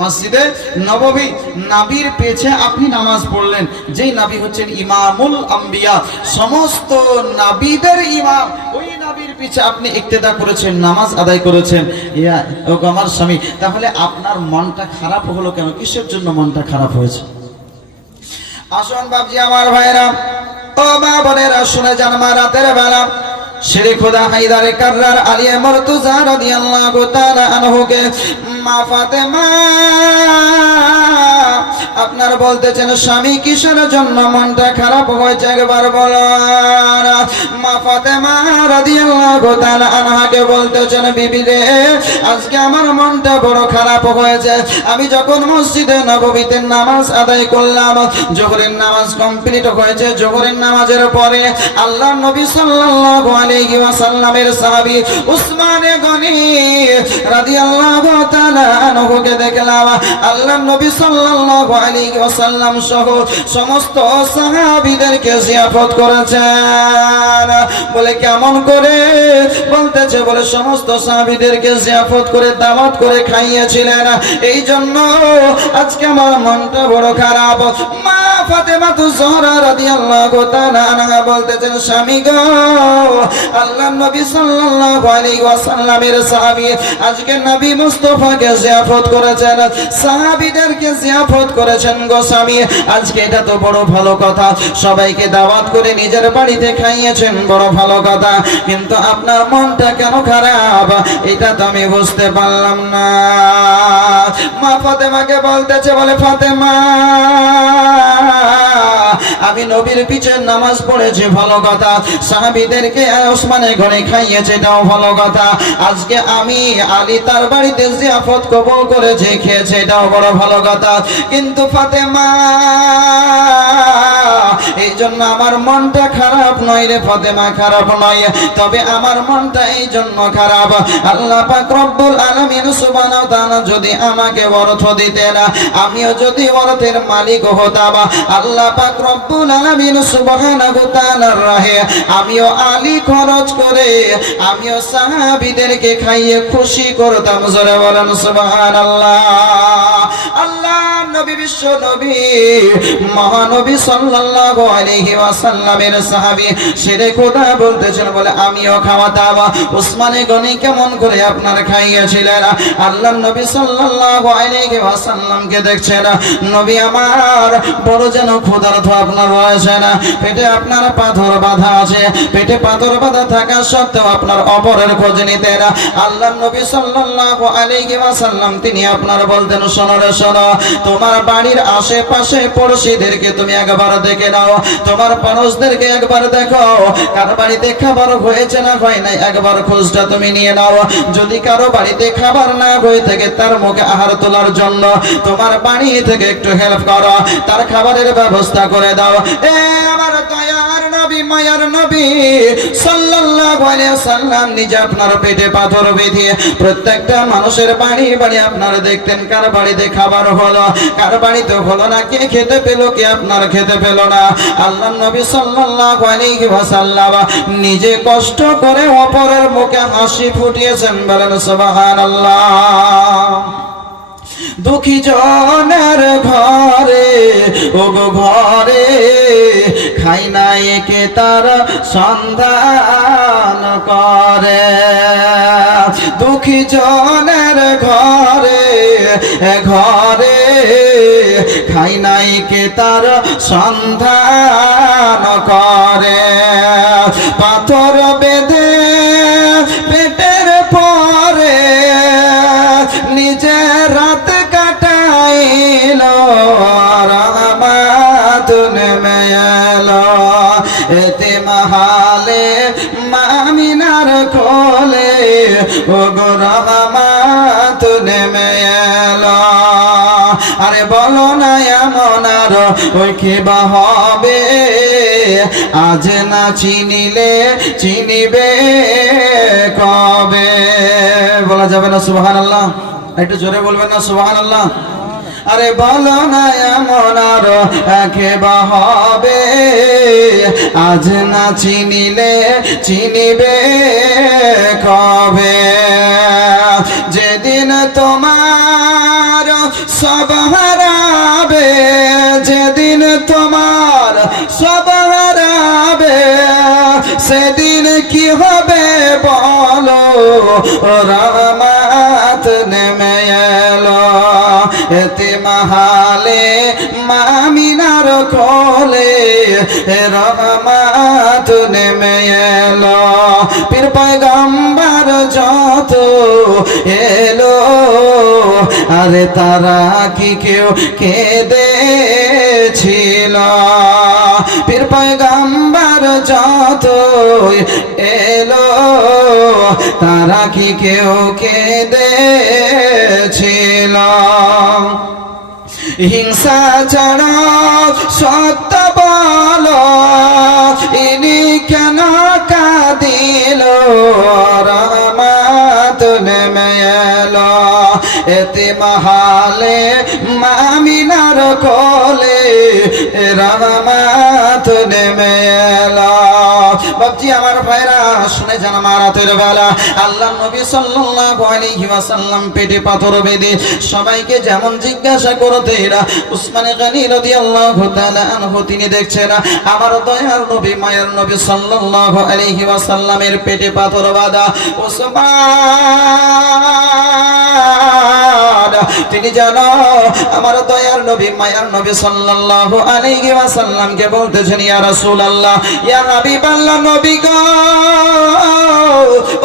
মসজিদে নববী, নবীর পেছে আপনি নামাজ পড়লেন, যেই নবী হচ্ছেন ইমামুল আম্বিয়া, সমস্ত নবীদের ইমাম, ওই নবীর পিছে আপনি ইক্তেদা করেছেন, নামাজ আদায় করেছেন। ইয়া ও আমার স্বামী, তাহলে আপনার মনটা খারাপ হলো কেন? কিসের জন্য মনটা খারাপ হয়েছে? আসুন বাবজি আমার ভাইরা, ও মা বোনেরা, শুনে যান মা, রাতের বেলা শেরে খোদা হায়দারে কাররার আলিয়া মুর্তজা রাদিয়াল্লাহু তাআলা আনহুকে মা ফাতেমা আপনার বলতেছেন, স্বামী কিসের জন্য মনটা খারাপ হয়েছে একবার বলেন। মা ফাতেমা রাদিয়াল্লাহু তাআলা আনহাকে বলতেছেন, বিবি রে, আজকে আমার মনটা বড় খারাপ হয়েছে। আমি যখন মসজিদে নববীতে নামাজ আদায় করলাম, জোহরের নামাজ কমপ্লিট হয়েছে, জোহরের নামাজের পরে আল্লাহর নবী সাল্লাল্লাহু আলাইহি ওয়াসাল্লামের সাহাবী উসমানে গনি রাদিয়াল্লাহু তাআলা আনহুকে দেখলাম আল্লাহর নবী সাল্লাল্লাহু আলাইহি ওয়াসাল্লাম সহ সমস্ত সাহাবীদেরকে জিয়ারত করেছেন। বলে কেমন করে? বলতেছে, বলে সমস্ত সাহাবীদেরকে জিয়ারত করে দাওয়াত করে খাইয়েছিলেন, এই জন্য আজকে আমার মনটা বড় খারাপ। মা ফাতেমা জোহরা রাদিয়াল্লাহু তাআলা আনহা বলতেছেন, স্বামী গো, আল্লাহর নবী সাল্লাল্লাহু আলাইহি ওয়াসাল্লামের সাহাবী আজকে নবী মুস্তাফাকে জিয়ারত করেছেন, সাহাবীদেরকে জিয়ারত করেছেন গো স্বামী, আজকে এটা তো বড় ভালো কথা। সবাইকে দাওয়াত করে নিজের বাড়িতে খাইয়েছেন, বড় ভালো কথা, কিন্তু আপনার মনটা কেন খারাপ এটা তো আমি বুঝতে পারলাম না। মা ফাতেমাকে বলতেছে, বলে ফাতেমা, আমি নবীর পিছে নামাজ পড়েছি, ভালো কথা, সাহাবীদেরকে ওসমানে ঘরে খাইয়েছে, এটাও ভালো কথা, আজকে আমি আলী তার বাড়িতে জিয়ারত কবুল করেছে, খেয়েছে, এটাও বড় ভালো কথা, কিন্তু ফাতেমা এই জন্য আমার মনটা খারাপ নয় রে ফাতেমা, খারাপ নয়, তবে আমার মনটা এই জন্য খারাপ, আল্লাহ পাক রব্বুল আলামিন সুবহানাহু ওয়া তাআলা যদি আমাকে অর্থ দিতেন, আমিও যদি অর্থের মালিক হতাম, আল্লাহ পাক রব্বুল আলামিন সুবহানাহু ওয়া তাআলার রাহে আমিও আলী খরচ করে আমিও সাহাবীদেরকে খাইয়ে খুশি করতাম। জোরে বলেন সুবহানাল্লাহ। আল্লাহ নবী, বিশ্ব নবী, মহানবী সাল্লাল্লাহু আলাইহি ওয়াসাল্লামের সাহাবী শেরে খোদা বলতেছেন, বলে আমিও খাওয়াতাম। উসমানে গনি কেমন করে আপনার খাইয়েছিলেন? আল্লাহ নবী সাল্লাল্লাহু আলাইহি ওয়াসাল্লামকে দেখছেন, নবী আমার বড় যেন ক্ষুধার্ত আপনার রয়েছে না, পেটে আপনার পাথর বাঁধা আছে, পেটে পাথর বাঁধা থাকা সত্ত্বেও আপনার অপরের খোঁজ নিতেন। আল্লাহ নবী সাল্লাল্লাহু আলাইহি ওয়াসাল্লাম তিনি আপনার বলতেন, শোনো রে শোনো, তোমার বাড়ির আশেপাশে পড়শিদেরকে তুমি একবার দেখে নাও, তোমার পড়শদেরকে একবার দেখো, কার বাড়িতে খাবার হয়েছে না হয় নাই একবার খোঁজটা তুমি নিয়ে নাও। যদি কারো বাড়িতে খাবার না হয়ে থাকে তার মুখে আহার তোলার জন্য তোমার বাড়ি থেকে একটু হেল্প করো, তার খাবারের ব্যবস্থা করে দাও। এ আমার দয়ার নবী, মায়ার নবী সাল্লাল্লাহু আলাইহি ওয়াসাল্লাম নিজে আপনার পেটে পাথর বেঁধে প্রত্যেকটা মানুষের বাড়ি বাড়ি আপনার দেখতেন, কার বাড়িতে খাবার হলো, কার বাড়িতে হলো না, কে খেতে পেল, কে আপনার খেতে পেল না। আল্লাহর নবী সাল্লাল্লাহু আলাইহি ওয়াসাল্লাম নিজে কষ্ট করে অপরের মুখে হাসি ফুটিয়েছেন, বলেন সুবহানাল্লাহ। দুঃখী জনের ঘরে, ও গো ঘরে, খাই নাই কে তার সন্ধান করে, দুঃখী জনের ঘরে, ঘরে খাই নাই কে তার সন্ধান করে, পাথর বেঁধে পেটের পরে নিজের রাত কাটাইল, রহমত নেমে এলো, এতে মহালে মামিনার কোলে, ও গো রহমত নেমে এলো। আরে বলো না এমন আর ওই কি বা হবে, আজ না চিনিলে চিনিবে কবে? বলা যাবে না সুবহানাল্লাহ? একটু জোরে বলবেন না সুবহানাল্লাহ? আরে বলো না এমন আর একেবা হবে, আজ না চিনিলে চিনিবে কবে? যেদিন তোমার সব হারাবে, যেদিন তোমার সব হারাবে, সেদিন কি হবে বলো, রহমত নেমে এলো এতিমহালে মামিনার কোলে, রহমত নেমে এলো। পীর পয়গম্বর যত এলো, আরে তারা কি কেউ কেঁদেছিল? পীর পয়গম্বর যত এলো, তারা কি কেউ কেঁদেছিল? হিংসা ছাড়া সত্য বলো, ইনি কেন কাঁদিল, রহমত নেমে এলো এতিমহালে মামিনার কোলে, রহমত নেমে এলো। বাপজি আমার ভাইরা শুনে যান, আমার রাতের বেলা আল্লাহ নবী সাল্লাল্লাহু আলাইহি ওয়াসাল্লাম পেটে পাথর বেঁধে সবাইকে যেমন জিজ্ঞাসা করতে এরা, উসমানে গনি রাদিয়াল্লাহু তাআলা আনহু তিনি দেখছেন আমার দয়ার নবী মায়ের নবী সাল্লাল্লাহু আলাইহি ওয়াসাল্লামের পেটে পাথর বাঁধা। উসমান তিনি জানো আমার দয়ার নবী মায়ার নবী সাল্লাল্লাহু আলাইহি ওয়াসাল্লামকে বলতেছেন, ইয়া রাসূলুল্লাহ, ইয়া হাবিবাল্লাহ, নবী গো,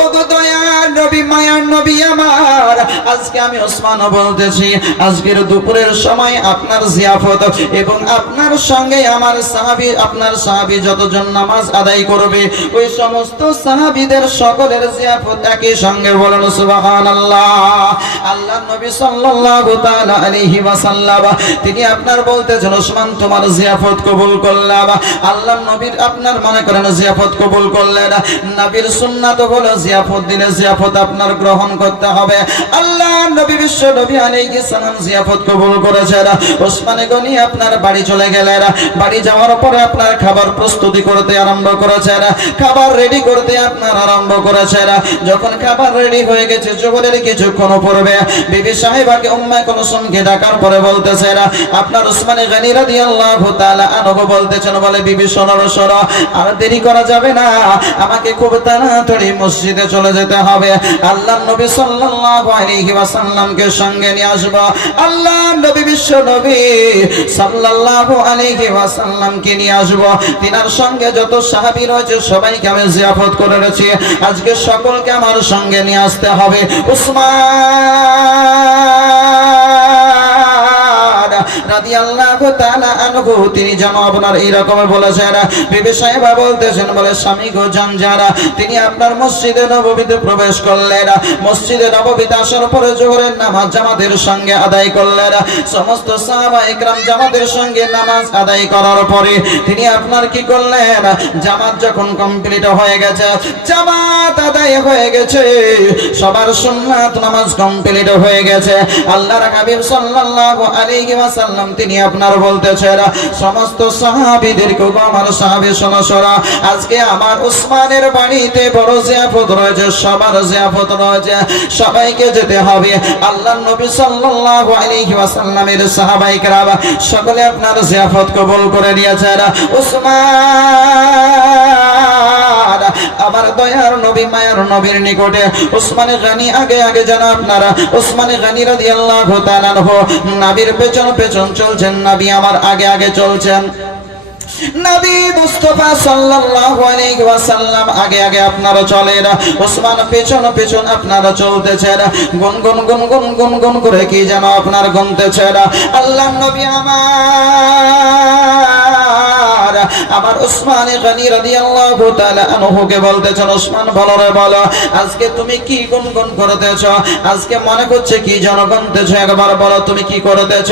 ও গো দয়ার নবী মায়ার নবী আমার, আজকে আমি ওসমান বলতেছি, আজকের দুপুরের সময় আপনার জিয়াফত এবং আপনার সঙ্গে আমার সাহাবী, আপনার সাহাবী যতজন নামাজ আদায় করবে ওই সমস্ত সাহাবীদের সকলের জিয়াফত একই সঙ্গে বলুন সুবহানাল্লাহ। আল্লাহ নবী সাল্লাল্লাহু তাআলা আলাইহি ওয়াসাল্লাম তিনি আপনার বলতেছেন, ওসমান তোমার জিয়াফত কবুল করলাম। আল্লাহ নবীর আপনার মনে করেন জিয়াফত কবুল করলেন, নবীর সুন্নাত হলো জিয়াফত দিলে জিয়াফত আপনার গ্রহণ করতে হবে। আল্লাহ নবী বিশ্ব নবী আলাইহিস সালাম জিয়াফত কবুল করেছেন। ওসমানে গনি আপনার বাড়ি চলে গেলেন, বাড়ি যাওয়ার পরে আপনার খাবার প্রস্তুতি করতে আরম্ভ করেছেন, খাবার রেডি করতে আপনার আরম্ভ করেছেন। যখন খাবার রেডি হয়ে গেছে, জোহরের কিছুক্ষণ পূর্বে বিবি সাহেবাকে উম্মে কুলসুমকে ডাকার পরে বলতেছেন, আপনার উসমানে গনি রাদিয়াল্লাহু তাআলা আনহু বলতেছেন, বলে বিবি শোনো শোনো, আর দেরি করা যাবে না, আমাকে খুব তাড়াতাড়ি মসজিদে চলে যেতে হবে, আল্লাহ নবী সাল্লাল্লাহু আলাইহি ওয়াসাল্লামকে সঙ্গে নিয়ে আসব। আল্লাহ নবী বিশ্ব নবী সাল্লাল্লাহু আলাইহি ওয়াসাল্লামকে নিয়ে আসব। তিনার সঙ্গে যত সাহাবী রয়েছে সবাইকে আমি জিয়াফত করে রেখেছি, আজকে সকলকে আমার সঙ্গে নিয়ে আসতে হবে। উসমান রাদিয়াল্লাহু তাআলা আনহু তিনি যেন আপনার এই রকম বলেছেন, বিবি সাহেবা বলতেছেন, বলে স্বামী গো জানজারা তিনি আপনার মসজিদে নববীতে প্রবেশ করলেন, মসজিদে নববীতে আসার পরে জোহরের নামাজ জামাতের সঙ্গে আদায় করলেন। সমস্ত সাহাবা ইকরাম জামাতের সঙ্গে নামাজ আদায় করার পরে তিনি আপনার কি করলেন, জামাত যখন কমপ্লিট হয়ে গেছে, জামাত আদায় হয়ে গেছে, সবার সুন্নাত নামাজ কমপ্লিট হয়ে গেছে, আল্লাহর হাবিব সাল্লাল্লাহু আলাইহি ওয়াসাল্লাম তিনি আপনার বলতেছেন, সমস্ত সাহাবীদেরকে আমার সাহাবী শোনো শোনো, আজকে আমার উসমানের বাড়িতে বড় জিয়াফত রয়েছে, সবার জিয়াফত রয়েছে, সবাইকে যেতে হবে। আল্লাহর নবী সাল্লাল্লাহু আলাইহি ওয়াসাল্লামের সাহাবায়ে কেরাম সকলে আপনার জিয়াফত কবুল করে নিয়েছেন। উসমান আমার দয়ার নবী মায়ার নবীর নিকটে উসমানে গনি আগে আগে যেন আপনারা উসমানে গনি রাদিয়াল্লাহু তাআলা আনহু নবীর পেছন পেছন চলছেন, নবী আমার আগে আগে চলছেন, নবী মুস্তাফা সাল্লাল্লাহু আলাইহি ওয়াসাল্লাম আগে আগে আপনারা চলেন, ওসমান পেছন পেছন আপনারা চলতেছেন, গুনগুন গুনগুন গুনগুন করে কি যেন আপনার গুনতেছেন। আল্লাহ নবী আমার উসমানে গনি রাদিয়াল্লাহু তাআলা আনহুকে বলতেছেন, ওসমান বলো রে বলো, আজকে তুমি কি গুনগুন করতেছ, আজকে মনে করছে কি যেন গুনতেছ, একবার বলো তুমি কি করতেছ।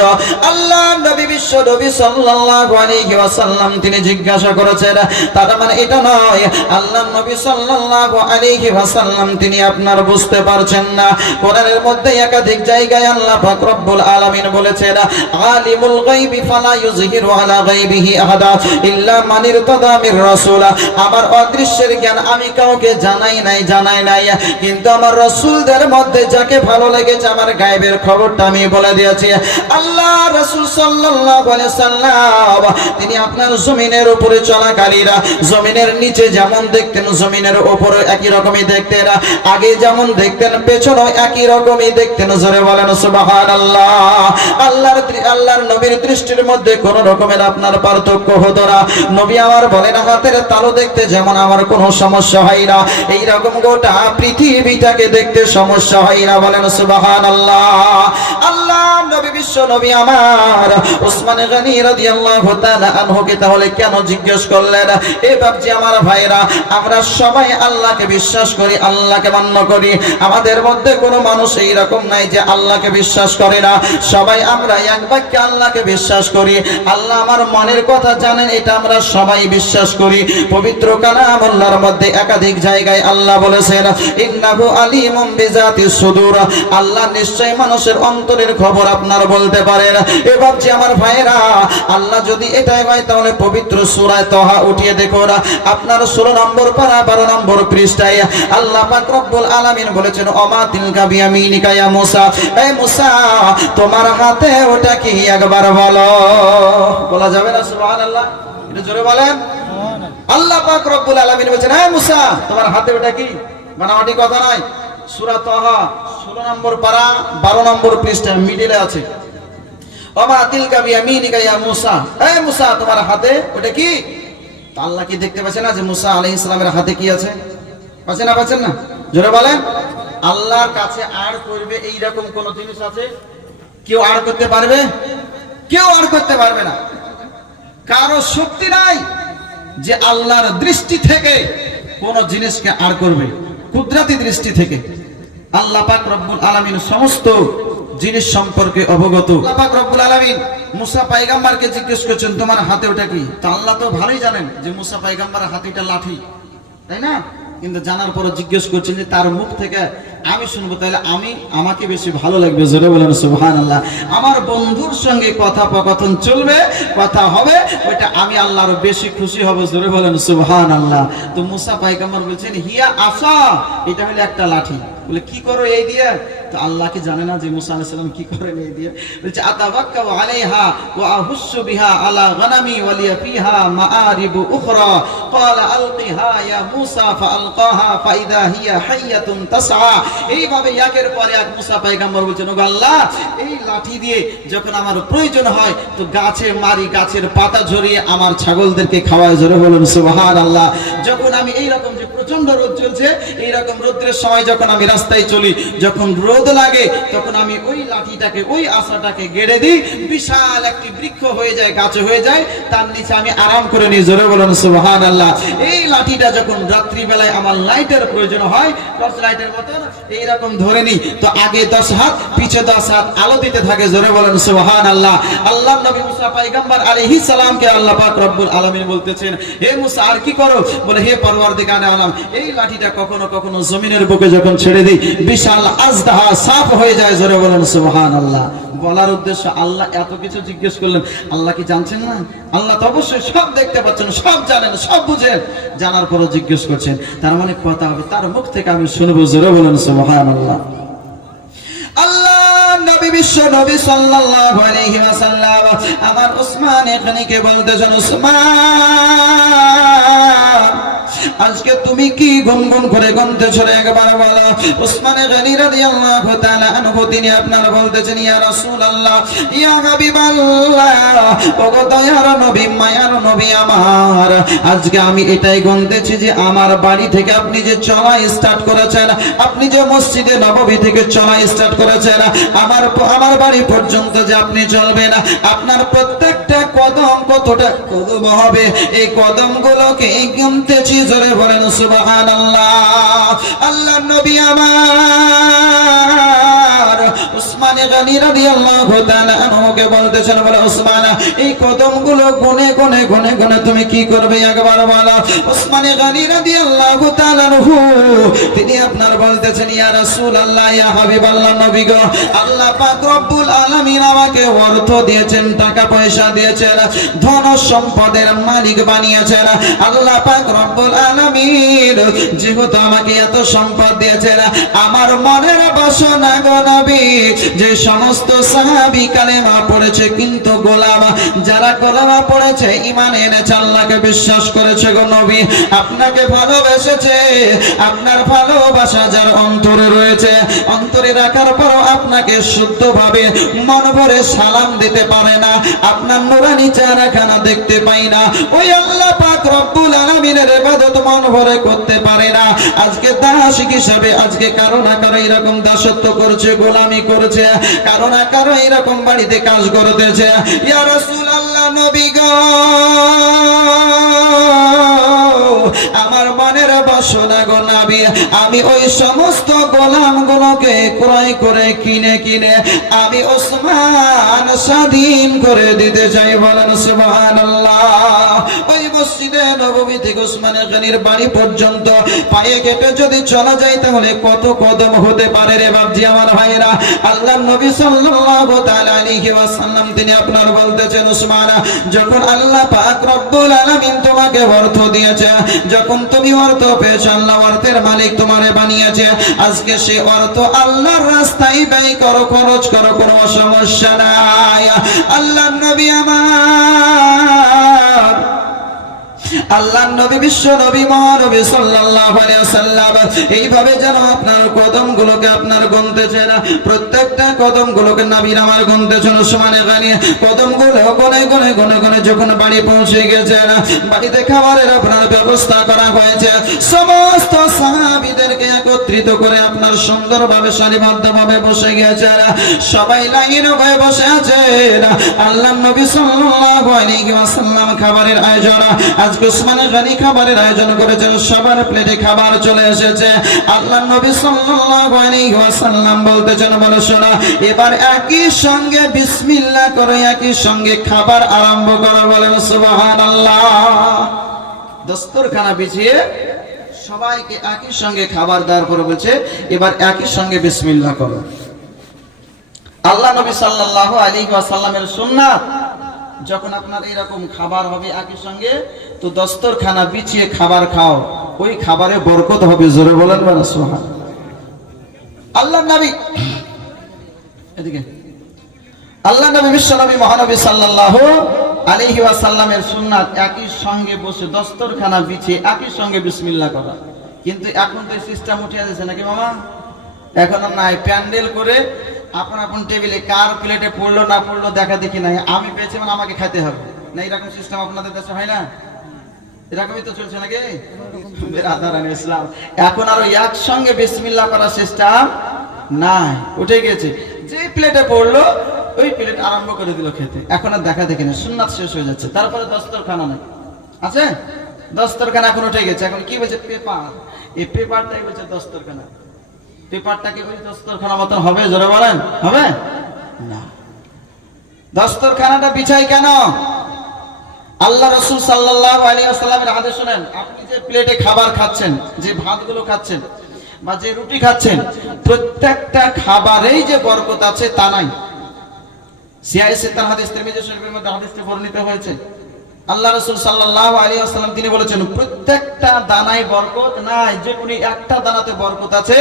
আল্লাহ নবী বিশ্ব নবী সাল্লাল্লাহু আলাইহি ওয়াসাল্লাম তিনি জিজ্ঞাসা করেছেন, তার মানে এটা নয় আল্লাহ নবী সাল্লাল্লাহু আলাইহি ওয়াসাল্লাম তিনি আপনার বুঝতে পারছেন না। কোরআনের মধ্যে একাধিক জায়গায় আল্লাহ পাক রব্বুল আলামিন বলেছেন, আলিমুল গায়বি ফালা ইউযহিরু আলা গায়বিহি আহাদা ইল্লা মান ইরতাদা মির রাসূল, আমার অদৃশ্যের জ্ঞান আমি কাউকে জানাই নাই, কিন্তু আমার রাসূলদের মধ্যে যাকে ভালো লেগেছে আমার গায়েবের খবরটা আমি বলে দিয়েছি। আল্লাহ রাসূল সাল্লাল্লাহু আলাইহি সাল্লাম তিনি আপনার জমিনের উপরে চলাকালীরা জমিনের নিচে যেমন দেখতেন জমিনের উপরে একই রকমই দেখতেন, আগে যেমন দেখতেন পেছনেও একই রকমই দেখতেন। জোরে বলেন সুবহানাল্লাহ। আল্লাহর নবীর দৃষ্টির মধ্যে কোন রকমের আপনার পার্থক্য হতো না। নবী আমার বলেন হাতের তালু দেখতে যেমন আমার কোনো সমস্যা হয় না, এই রকম গোটা পৃথিবীটাকে দেখতে সমস্যা হয় না। বলেন সুবহানাল্লাহ। আল্লাহ নবী বিশ্ব নবী আমার উসমান গনি রাদিয়াল্লাহু তাআলা আনহুকে তাহলে কেন জিজ্ঞেস করলেন? এ বাপজি আমার ভাইরা, আমরা সবাই আল্লাহকে বিশ্বাস করি, আল্লাহকে মান্য করি। আমাদের মধ্যে কোনো মানুষ এই রকম নাই যে আল্লাহকে বিশ্বাস করে না। সবাই আমরা এক বাক্যে আল্লাহকে বিশ্বাস করি। আল্লাহ আমার মনের কথা জানেন, এটা আমরা সবাই বিশ্বাস করি। পবিত্র কালামুল্লাহর মধ্যে একাধিক জায়গায় আল্লাহ বলেছেন ইন্নাহু আলিমুম বিজাতিস সুদূর, আল্লাহ নিশ্চয়ই মানুষের অন্তরের খবর আপনার বলতে পারেন। এ বাপজি আমার ভাইরা, আল্লাহ যদি এটাই হয় তাহলে পবিত্র সূরা তাহা উঠিয়ে দেখুন, আপনার 16 নম্বর পারা 12 নম্বর পৃষ্ঠায় আল্লাহ পাক রব্বুল আলামিন বলেছেন ওমা তিলকা বিয়ামিনিকা ইয়া মূসা, এই মূসা তোমার হাতে ওটা কি একবার বলো। বলা যাবে না সুবহানাল্লাহ? এটা জোরে বলেন। আল্লাহ পাক রব্বুল আলামিন বলেছেন এই মূসা তোমার হাতে ওটা কি? বানাওয়াটি কথা নয়। সূরা তাহা 16 নম্বর পারা 12 নম্বর পৃষ্ঠায় মিডলে আছে ওমা তিলকা বিয়ামিনিকা ইয়া মূসা, এই মূসা তোমার হাতে ওটা কি? তো আল্লাহ কি দেখতে পাচ্ছেন না যে মূসা আলাইহিস সালামের হাতে কি আছে? পাচ্ছেন না? জোরে বলেন। আল্লাহর কাছে আর করবে এই রকম কোন জিনিস আছে? কেউ আর করতে পারবে? কেউ আর করতে পারবে না। কারো শক্তি নাই যে আল্লাহর দৃষ্টি থেকে কোন জিনিসকে আর করবে। কুদরতি দৃষ্টি থেকে আল্লাহ পাক রব্বুল আলামিন সমস্ত জিনিস সম্পর্কে অবগত। আল্লাহ পাক রব্বুল আলামিন মুসা পয়গম্বরকে জিজ্ঞেস করছেন তোমার হাতে ওটা কি? তো আল্লাহ তো ভালোই জানেন যে মুসা পয়গম্বরের হাতে এটা লাঠি, তাই না? কিন্তু জানার পর জিজ্ঞেস করছেন যে তার মুখ থেকে আমি শুনবো, তাহলে আমাকে বেশি ভালো লাগবে। জোরে বলেন সুবহানাল্লাহ। আমার বন্ধুর সঙ্গে কথোপকথন চলবে, কথা হবে, ওইটা আমি আল্লাহর বেশি খুশি হব। জোরে বলেন সুবহানাল্লাহ। তো মুসা পয়গম্বর বলছেন হিয়া আসা, এটা হলো একটা লাঠি। বলে কি করো এই দিয়ে? তো আল্লাহ কি জানে না যে মুসা আলাইহিস সালাম কি করেন এই দিয়ে? বলছে আতাওয়াক্কাউ আলাইহা ওয়া আহুসসু বিহা আলা গানামি ওয়া লিয়া ফিহা মাআরিবু উখরা ক্বালা আলকিহা ইয়া মুসা ফাআলকাহা ফাইদা হিয়া হাইয়াতুন তাসআ। এইভাবে একের পর এক মুসা পয়গম্বর বলছেন ওগো আল্লাহ, এই লাঠি দিয়ে যখন আমার প্রয়োজন হয় তো গাছে মারি, গাছের পাতা ঝরিয়ে আমার ছাগলদেরকে খাওয়ায়। জোরে বলুন সুবহানাল্লাহ। যখন আমি এই রকম যে প্রচন্ড রোদ চলছে, এই রকম রোদ্রের সময় যখন আমি রাস্তায় চলি, যখন রোদ লাগে তখন আমি ওই লাঠিটাকে ওই আশাটাকে গেড়ে দিই, বিশাল একটি বৃক্ষ হয়ে যায়, গাছ হয়ে যায়, তার নিচে আমি আরাম করে নিই। জোরে বলুন সুবহানাল্লাহ। এই লাঠিটা যখন রাত্রি বেলায় আমার লাইটের প্রয়োজন হয়, টর্চ লাইটের মতন এইরকম ধরে নিই, তো আগে 10 হাত পিছে 10 হাত আলো দিতে থাকে। জোরে বলেন সুবহানাল্লাহ। আল্লাহ নবী মুসা পয়গম্বর আলাইহিস সালামকে আল্লাহ পাক রব্বুল আলামিন বলতেছেন হে মুসা আর কি করো? বলে হে পরওয়ারদিগারে আলম, এই লাঠিটা কখনো কখনো জমিনের বুকে যখন ছেড়ে দিই বিশাল আজদাহা সাফ হয়ে যায়। জোরে বলেন সুবহানাল্লাহ। বলার উদ্দেশ্য আল্লাহ এত কিছু জিজ্ঞেস করলেন, আল্লাহ কি জানছেন না? আল্লাহ তো অবশ্যই সব দেখতে পাচ্ছেন, সব জানেন, সব বুঝেন, জানার পরও জিজ্ঞেস করছেন। তার মানে কথা হবে তার মুখ থেকে আমি শুনবো। জোরে বলেন সুবহানাল্লাহ। আল্লাহ নবী বিশ্ব নবী সাল্লাল্লাহু আলাইহি ওয়াসাল্লাম আমার উসমান গনিকে বলতেছেন উসমান আজকে তুমি কি গুনগুন করে গুনতেছো একবার বলো। উসমান গনি রাদিয়াল্লাহু তাআলা আনহু তিনি আপনার বলতেছেন ইয়া রাসূলুল্লাহ ইয়া হাবিবাল্লাহ, ওগো দয়ার নবী মায়ার নবী আমার, আজকে আমি এটাই গুনতেছি যে আমার বাড়ি থেকে আপনি যে চলা স্টার্ট করেছেন, আপনি যে মসজিদে নববী থেকে চলা স্টার্ট করেছেন, আমার বাড়ি পর্যন্ত যে আপনি চলবেন, আপনার প্রত্যেকটা কদম কতটা কদম হবে, এই কদমগুলোকে গুনতেছি। জোরে বলেন সুবহানাল্লাহ। আল্লাহ নবী আমার উসমান গনি রাদিয়াল্লাহু তাআলা আনহুকে বলতেছেন, বলে উসমান এই কদমগুলো গুনে গুনে গুনে গুনে তুমি কি করবে একবার বলো। উসমান গনি রাদিয়াল্লাহু তাআলা আনহু তিনি আপনার বলতেছেন, ইয়া রাসূলুল্লাহ, ইয়া হাবিবাল্লাহ, নবী গো, আল্লাহ পাক রব্বুল আলামিন আমাকে অর্থ দিয়েছেন, টাকা পয়সা দিয়েছেন, ধন সম্পদের মালিক বানিয়েছেন। আল্লাহ পাক রব্বুল আলামিন যেহেতু আমাকে এত সম্পদ দিয়েছেন, আমার মনের বাসনা গো নবী, যে সমস্ত সাহাবী কালেমা পড়েছে কিন্তু গোলাম, যারা গোলামা পড়েছে ঈমান এনেছে, আল্লাহকে বিশ্বাস করেছে গো নবী, আপনাকে ভালোবেসেছে, আপনার ভালোবাসা যার অন্তরে রয়েছে, অন্তরে রাখার পরও আপনাকে শুদ্ধভাবে মন ভরে সালাম দিতে পারে না, আপনার নুরানি চেহারাখানা দেখতে পাই না, ওই আল্লাহ পাক রব্বুল আলামিনের ইবাদত মন ভরে করতে পারে না। আজকে দাস হিসাবে আজকে কারো না কারো এরকম দাসত্ব করছে, গোলামি করছে, কারো না কারো এরকম বাড়িতে কাজ করতেছে। ইয়া রাসূলুল্লাহ, নবী গো, আমার মনের বাসনা গো নবী, আমি ওই সমস্ত গোলামগুলোকে ক্রয় করে কিনে কিনে আমি ওসমান স্বাধীন করে দিতে চাই, বলেন সুবহানাল্লাহ। ওই মসজিদে নববী থেকে ওসমান গনির বাড়ি পর্যন্ত পায়ে হেঁটে যদি চলা যায় তাহলে কত কদম হতে পারে রে বাপজি আমার ভাইরা। আল্লাহর নবী সাল্লাল্লাহু তাআলা আলাইহি ওয়াসাল্লাম তিনি আপনার বলতেছেন, ওসমান, যখন আল্লাহ পাক রব্বুল আলামিন তোমাকে অর্থ দিয়েছে, যখন তুমি অর্থ পেয়েছো, আল্লাহ অর্থের মালিক তোমারে বানিয়েছে, আজকে সে অর্থ আল্লাহর রাস্তায় ব্যয় করো, খরচ করো, কোনো সমস্যা নাই। আল্লাহর নবী আমার, আল্লাহ নবী বিশ্ব নবী মহানবী সাল্লাল্লাহু আলাইহি ওয়াসাল্লাম এইভাবে যেন আপনার কদমগুলোকে আপনার গুনতেছেন, প্রত্যেকটা কদমগুলোকে নবীর আমার গুনতেছেন। ওসমান গনি কদমগুলো গনে গনে গনে গনে যখন বাড়ি পৌঁছে গেছেন, বাড়িতে খাবারের আপনার ব্যবস্থা করা হয়েছে, সমস্ত সাহাবীদেরকে একত্রিত করে আপনার সুন্দরভাবে সারিবদ্ধভাবে বসে গেছেন, সবাই লাইন হয়ে বসে আছেন। আল্লাহ নবী সাল্লাল্লাহু আলাইহি ওয়াসাল্লাম খাবারের আয়োজন, আজকে ওসমান গনি খাবারের আয়োজন করেছেন, সবার প্লেটে খাবার চলে এসেছে। আল্লাহ নবী সাল্লাল্লাহু আলাইহি ওয়াসাল্লাম বলতেছেন, বলো শোনো, এবার একই সঙ্গে বিসমিল্লাহ করে একই সঙ্গে খাবার আরম্ভ করো, বলেন সুবহানাল্লাহ। দস্তরখানা বিছিয়ে সবাইকে একই সঙ্গে খাবার দেওয়ার পরে বলছে, এবার একই সঙ্গে বিসমিল্লাহ করো। আল্লাহ নবী সাল্লাল্লাহু আলাইহি ওয়াসাল্লামের সুন্নাত, যখন আপনার এরকম খাবার হবে একই সঙ্গে, তো দস্তরখানা বিছিয়ে খাবার খাও, ওই খাবারে বরকত হবে, জোরে বলেন সুবহানাল্লাহ। আল্লাহ নবী এদিকে, আল্লাহ নবী বিশ্ব নবী মহানবী সাল্লাল্লাহু আলাইহি ওয়াসাল্লামের সুন্নাত একই সঙ্গে বসে দস্তরখানা বিছিয়ে একই সঙ্গে বিসমিল্লাহ করা। কিন্তু এখন তো সিস্টেম উঠে যাচ্ছে নাকি মামা, এখন নাই, প্যান্ডেল করে আপন আপন টেবিলে কার প্লেটে পড়লো না পড়লো দেখা দেখি নাই, আমি পেয়েছি মানে আমাকে খাইতে হবে না, এরকম সিস্টেম আপনাদের দেশে হয় না? এরকমই তো চলছে নাকি ইসলাম। এখন আরো একসঙ্গে বিসমিল্লাহ করার সিস্টেম নাই, উঠে গেছে। যে প্লেটে পড়লো ওই প্লেট আরম্ভ করে দিল খেতে, এখন আর দেখা দেখি না, সুন্নাত শেষ হয়ে যাচ্ছে। তারপরে দস্তরখানা নাই আছে, দস্তরখানা এখন উঠে গেছে। এখন কি বলছে, পেপার, এই পেপারটাই বলছে দস্তরখানা। পেপারটা কি ওই দস্তরখানা মতন হবে, জোরে বলেন হবে না। দস্তরখানাটা বিছাই কেন? আল্লাহ রাসূল সাল্লাল্লাহু আলাইহি ওয়াসাল্লামের হাদিস শুনেন, আপনি যে প্লেটে খাবার খাচ্ছেন, যে ভাতগুলো খাচ্ছেন বা যে রুটি খাচ্ছেন, প্রত্যেকটা খাবারেই যে বরকত আছে তা নাই। সিয়ায়ে সিত্তার হাদিস, তিরমিজি শরীফের মধ্যে হাদিসটি বর্ণিত হয়েছে। আল্লাহ রাসূল সাল্লাল্লাহু আলাইহি ওয়াসাল্লাম তিনি বলেছেন, প্রত্যেকটা দানায় বরকত নাই, যে কোনো একটা দানাতে বরকত আছে,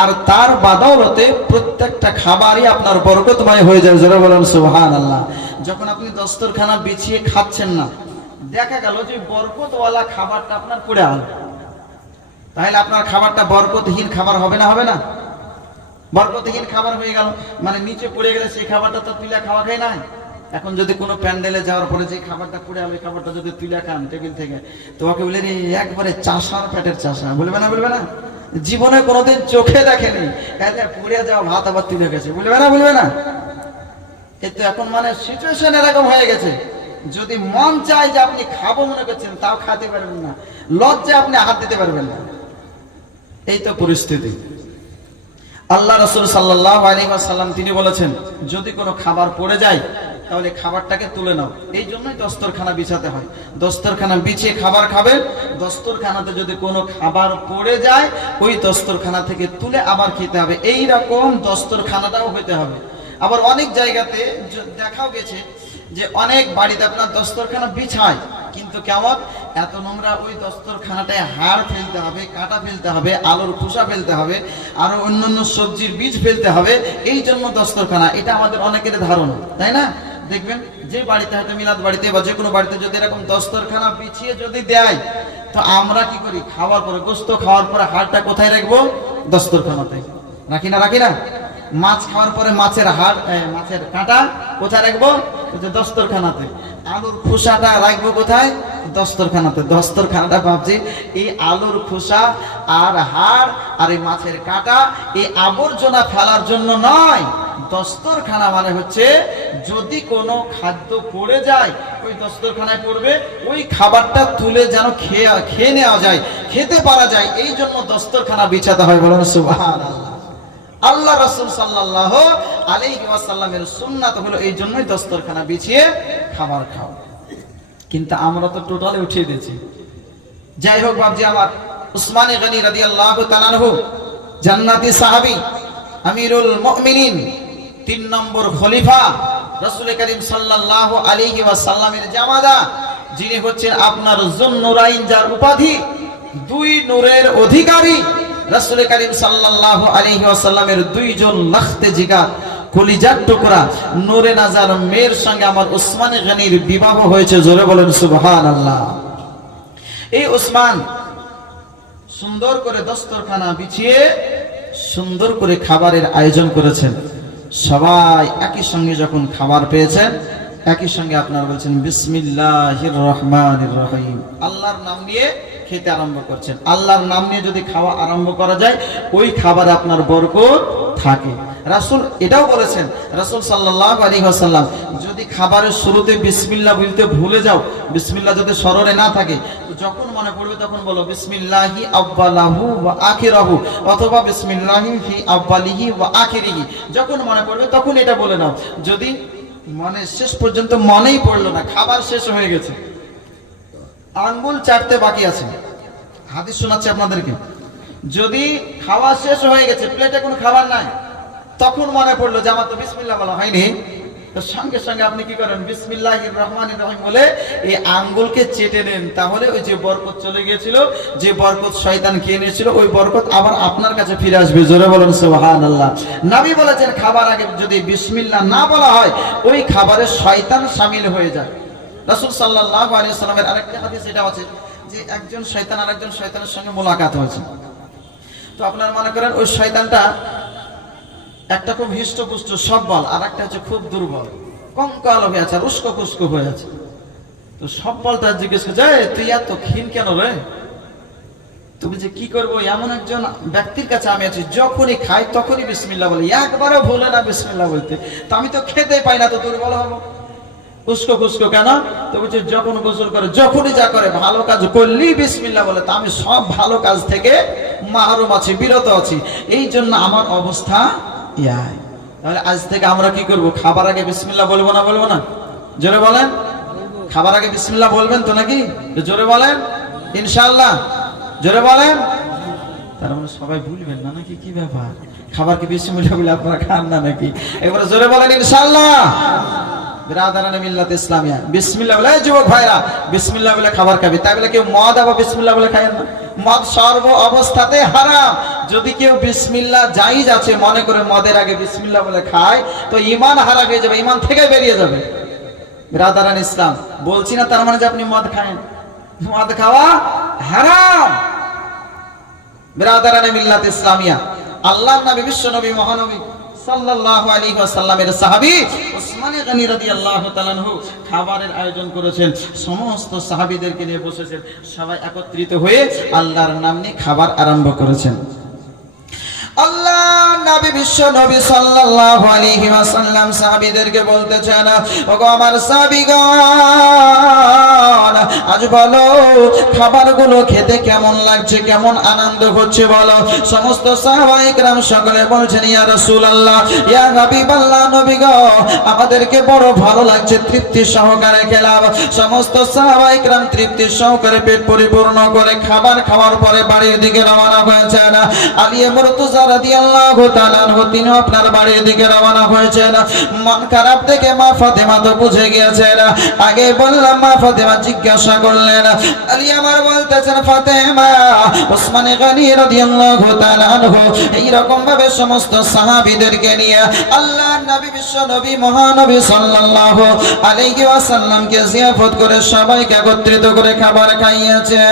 আর তার বদৌলতে প্রত্যেকটা খাবারই আপনার বরকতময় হয়ে যায়, জোরে বলেন সুবহানাল্লাহ। যখন আপনি দস্তরখানা বিছিয়ে খাচ্ছেন না, দেখা গেল যে বরকতওয়ালা খাবারটা আপনার পড়ে আলো, তাহলে আপনার খাবারটা বরকতহীন খাবার হবে না? হবে না? বরকতহীন খাবার হয়ে গেল মানে নিচে পড়ে গেলে সেই খাবারটা তো তুলে খাওয়া যায় না। এখন যদি কোনো প্যান্ডেলে যাওয়ার পরে যে খাবারটা পড়ে আমি খাবারটা যদি তুলে খান টেবিল থেকে, তোমাকে বলে রে একবারে চাষার পেটের চাষা, বলবে না? বলবে না? জীবনে কোনোদিন চোখে দেখেনি, এতে পড়ে যাওয়া ভাত আবার তুলে গেছে, বলবে না? বলবে না? এই তো এখন মানে সিচুয়েশন এরকম হয়ে গেছে, যদি মন চায় যে আপনি খাবো মনে করছেন তাও খাতে পারবেন না, লজ্জায় আপনি হাত দিতে পারবেন না। এই তো পরিস্থিতি। আল্লাহ রাসূল সাল্লাল্লাহু আলাইহি ওয়াসাল্লাম তিনি বলেছেন, যদি কোনো খাবার পড়ে যায় তাহলে খাবারটাকে তুলে নাও। এই জন্যই দস্তরখানা বিছাতে হয়। দস্তরখানা বিছিয়ে খাবার খাবেন। দস্তরখানাতে যদি কোনো খাবার পড়ে যায় ওই দস্তরখানা থেকে তুলে আবার খেতে হবে। এই রকম দস্তরখানাটাও হতে হবে। আবার অনেক জায়গাতে দেখাও গেছে যে অনেক বাড়িতে আপনার দস্তরখানা বিছায়, কিন্তু কেমন এত নোংরা, ওই দস্তরখানাটায় হাড় ফেলতে হবে, কাটা ফেলতে হবে, আলুর খোসা ফেলতে হবে, আরো অন্যান্য সবজির বীজ ফেলতে হবে। এই জন্য দস্তরখানা, এটা আমাদের অনেকের ধারণা, তাই না? দেখবেন যে বাড়িতে হয়তো মিলাদ বাড়িতে বা যে কোনো বাড়িতে যদি এরকম দস্তরখানা বিছিয়ে যদি দেয়, তো আমরা কি করি? খাওয়ার পরে, গোস্ত খাওয়ার পরে হাড়টা কোথায় রাখবো? দস্তরখানাতে। রাখি না? রাখি না? মাছ খাওয়ার পরে মাছের হাড়, মাছের কাঁটা কোথায় রাখবো? দস্তরখানাতে। আলুর খোসাটা রাখবো কোথায়? দস্তরখানাতে। দস্তরখানাটা ভাবছি এই আলুর খোসা আর হাড় আর এই মাছের কাঁটা এই আবর্জনা ফেলার জন্য নয়। দস্তরখানা মানে হচ্ছে যদি কোনো খাদ্য পড়ে যায় ওই দস্তরখানায় পড়বে, ওই খাবারটা তুলে যেন খেয়ে নেওয়া যায়, খেতে পারা যায়। এই জন্য দস্তরখানা বিছাতে হয়। বলেন সুবহানাল্লাহ। আল্লাহ রাসূল সাল্লাল্লাহু আলাইহি ওয়াসাল্লামের সুন্নাত হলো এই জন্যই দস্তরখানা বিছিয়ে খাবার খাও। কিন্তু আমরা তো টোটালি উঠিয়ে দিয়েছি। যাই হোক বাবজি আমার, উসমান গনি রাদিয়াল্লাহু তাআলা আনহু জান্নাতি সাহাবী, আমিরুল মুমিনিন, 3 নম্বর খলিফা, রাসূল করিম সাল্লাল্লাহু আলাইহি ওয়াসাল্লামের জামাদা, যিনি হচ্ছেন আপনার যুন্নুরাইন, যার উপাধি 2 নূরের অধিকারী, রাসূল করিম সাল্লাল্লাহু আলাইহি ওয়াসাল্লামের 2 জন লাখতে জিগার কলিজার টুকরা নূরে নাজার মেয়ের সঙ্গে আমার উসমান গনির বিবাহ হয়েছে। জোরে বলেন সুবহানাল্লাহ। এই উসমান সুন্দর করে দস্তরখানা বিছিয়ে সুন্দর করে খাবারের আয়োজন করেছেন। সবাই একই সঙ্গে যখন খাবার পেয়েছেন, একই সঙ্গে আপনারা বলছেন বিসমিল্লাহির রহমানির রহিম, আল্লাহর নাম নিয়ে খেতে আরম্ভ করছেন। আল্লাহর নাম নিয়ে যদি খাওয়া আরম্ভ করা যায় ওই খাবার আপনার বরকত থাকে। রাসূল এটাও বলেছেন, রাসূল সাল্লাল্লাহু আলাইহি ওয়াসাল্লাম, যদি খাবারের শুরুতে বিসমিল্লাহ বলতে ভুলে যাও, বিসমিল্লাহ যদি স্মরণে না থাকে, তো যখন মনে পড়বে তখন বলো বিসমিল্লাহি আউয়ালাহু ওয়া আখিরাহু, অথবা বিসমিল্লাহি ফি আউয়ালিহি ওয়া আখিরিহি। যখন মনে পড়বে তখন এটা বলে নাও। যদি মনে শেষ পর্যন্ত মনেই পড়লো না, খাবার শেষ হয়ে গেছে, আঙ্গুল চাটতে বাকি আছে, হাদিস শোনাচ্ছি আপনাদেরকে, যদি খাওয়া শেষ হয়ে গেছে, প্লেটে কোনো খাবার নাই, তখন মনে পড়লো যে আমার তো বিসমিল্লাহ বলা হয়নি, তো সঙ্গে সঙ্গে আপনি কি করেন? বিসমিল্লাহির রহমানির রহিম বলে এই আঙ্গুলকে চেটে নেন। তাহলে ওই যে বরকত চলে গিয়েছিল, যে বরকত শয়তান খেয়ে নিয়েছিল, ওই বরকত আবার আপনার কাছে ফিরে আসবে। জোরে বলেন সুবহানাল্লাহ। নবী বলেছেন খাবার আগে যদি বিসমিল্লাহ না বলা হয় ওই খাবারে শয়তান শামিল হয়ে যায়। রাসূল সাল্লাল্লাহু আলাইহি ওয়াসাল্লামের আরেকটা হাদিস এটা আছে যে একজন শয়তান আরেকজন শয়তানের সঙ্গে মোলাকাত হয়েছে। তো আপনারা মনে করেন ওই শয়তানটা একটা খুব হৃষ্টপুষ্ট সবল, আর একটা হচ্ছে খুব দুর্বল, কঙ্কাল হয়ে আছে, উস্কো খুস্কো হয়ে আছে। তো সবলটা জিজ্ঞেস করছে, তুই এত ক্ষীণ কেন রে? তুমি যে কি করবো, এমন একজন ব্যক্তির কাছে আমি আছি যখনই খাই তখনই বিসমিল্লাহ বলে, একবারও ভুলে না বিসমিল্লাহ বলতে। তো আমি তো খেতে পাই না, তো দুর্বল হবো। উস্কো খুস্কো কেন? তো বলছে যখন গোসল করে, যখনই যা করে, ভালো কাজ করলেই বিসমিল্লাহ বলে। তা আমি সব ভালো কাজ থেকে মাহরুম আছি, বিরত আছি, এই জন্য আমার অবস্থা ইয়াই। তাহলে আজ থেকে আমরা কি করব? খাবার আগে বিসমিল্লাহ বলবো না? বলবো না? জোরে বলেন। খাবার আগে বিসমিল্লাহ বলবেন তো নাকি? জোরে বলেন ইনশাআল্লাহ। জোরে বলেন। তার মানে সবাই ভুলবেন না নাকি? কি ব্যাপার? খাবার কি বিসমিল্লাহ বলে আপনারা খান না নাকি? এবারে জোরে বলেন ইনশাআল্লাহ। বিরাদারানে মিল্লাত ইসলামিয়া, বিসমিল্লাহ বলে, যুবক ভাইরা বিসমিল্লাহ বলে খাবার খাবি। তাই বলে কেউ মদ আবার বিসমিল্লাহ বলে খায় না? মদ সর্ব অবস্থাতে হারাম। যদি কেউ বিসমিল্লাহ জায়েজ আছে মনে করে মদের আগে বিসমিল্লাহ বলে খায়, তো ঈমান হারা হয়ে যাবে, ঈমান থেকে বেরিয়ে যাবে। বিরাদারান ইসলাম, বলছি না তার মানে যে আপনি মদ খান, মদ খাওয়া হারাম। বিরাদারানে মিল্লাত ইসলামিয়া, আল্লাহর নবী, বিশ্ব নবী, মহানবী সাল্লাল্লাহু আলাইহি ওয়াসাল্লামের সাহাবী উসমান গনি রাদিয়াল্লাহু তাআলা আনহু খাবারের আয়োজন করেছেন। সমস্ত সাহাবীদেরকে নিয়ে বসেছেন, সবাই একত্রিত হয়ে আল্লাহর নাম নিয়ে খাবার আরম্ভ করেছেন। আল্লাহর নবী বিশ্ব নবী সাল্লাল্লাহু আলাইহি ওয়াসাল্লাম সাহাবীদেরকে বলতেছেন, ওগো আমার সাহাবীগণ, আজ বলো খাবারগুলো খেতে কেমন লাগছে, কেমন আনন্দ হচ্ছে বলো। সমস্ত সাহাবায়ে কেরাম সকলে বলছেন, ইয়া রাসূলুল্লাহ, ইয়া হাবিবাল্লাহ, নবী গো, আমাদেরকে বড় ভালো লাগছে, তৃপ্তি সহকারে খেলাম। সমস্ত সাহাবায়ে কেরাম তৃপ্তি সহকারে পেট পরিপূর্ণ করে খাবার খাওয়ার পরে বাড়ির দিকে রওনা হয়েছেন। আলী মুর্তজা রাদিয়াল্লাহু তাআলা আনহু তিনি আপনার বাড়ির দিকে রওনা হয়েছেন। মন খারাপ থেকে মা ফাতেমা তো বুঝে গিয়েছেন। আগে বললাম, মা ফাতেমা জিজ্ঞাসা করলেন, আলী আমার বলতেছেন, ফাতেমা, ওসমান গনি রাদিয়াল্লাহু তাআলা আনহু এই রকম ভাবে সমস্ত সাহাবীদেরকে নিয়ে আল্লাহর নবী বিশ্ব নবী মহানবী সাল্লাল্লাহু আলাইহি ওয়াসাল্লামকে জিয়ারত করে সবাইকে একত্রিত করে খাবার খাইয়েছে।